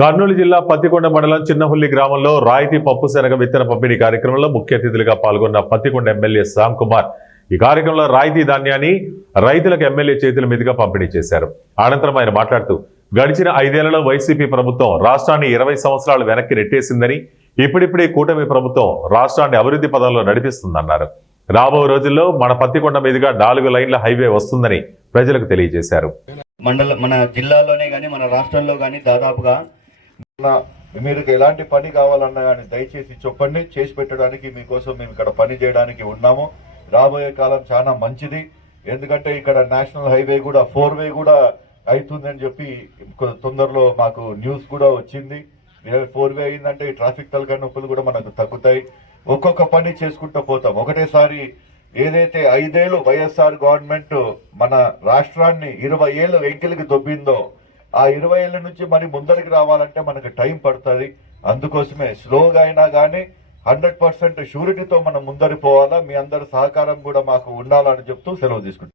కర్నూలు జిల్లా పత్తికొండ మండలం చిన్నహుల్లి గ్రామంలో రాయితీ పప్పు శనగ విత్తన పంపిణీ కార్యక్రమంలో ముఖ్య అతిథులుగా పాల్గొన్న పత్తికొండ ఎమ్మెల్యే శ్యామ్ కుమార్ ఈ కార్యక్రమంలో రాయితీ ధాన్యాన్ని రైతులకు ఎమ్మెల్యే చేతుల మీదుగా పంపిణీ చేశారు. అనంతరం ఆయన మాట్లాడుతూ గడిచిన 5 ఏళ్లలో వైసీపీ ప్రభుత్వం రాష్ట్రాన్ని 20 సంవత్సరాలు వెనక్కి నెట్టేసిందని, ఇప్పుడిప్పుడే కూటమి ప్రభుత్వం రాష్ట్రాన్ని అభివృద్ధి పదంలో నడిపిస్తుందన్నారు. రాబో రోజుల్లో మన పత్తికొండ మీదుగా 4 లైన్ల హైవే వస్తుందని ప్రజలకు తెలియజేశారు. మన జిల్లాలోనే కానీ మన రాష్ట్రంలో కానీ దాదాపుగా మీరు ఎలాంటి పని కావాలన్నా కానీ దయచేసి చెప్పండి, చేసి పెట్టడానికి మీకోసం మేము ఇక్కడ పని చేయడానికి ఉన్నాము. రాబోయే కాలం చాలా మంచిది. ఎందుకంటే ఇక్కడ నేషనల్ హైవే కూడా 4-వే కూడా అవుతుందని చెప్పి తొందరలో మాకు న్యూస్ కూడా వచ్చింది. 4-వే అయిందంటే ఈ ట్రాఫిక్ తలకాయ నొప్పులు కూడా మనకు తగ్గుతాయి. ఒక్కొక్క పని చేసుకుంటూ పోతాం. ఒకటేసారి ఏదైతే 5 ఏళ్ళు వైఎస్ఆర్ గవర్నమెంట్ మన రాష్ట్రాన్ని 20 ఏళ్ళు వెంకెలికి దొబ్బిందో, ఆ 20 ఏళ్ళ నుంచి మరి ముందరికి రావాలంటే మనకు టైం పడుతుంది. అందుకోసమే స్లోగా అయినా కానీ 100% షూరిటీతో మనం ముందరికి పోవాలా. మీ అందరి సహకారం కూడా మాకు ఉండాలని చెప్తూ సెలవు తీసుకుంటాం.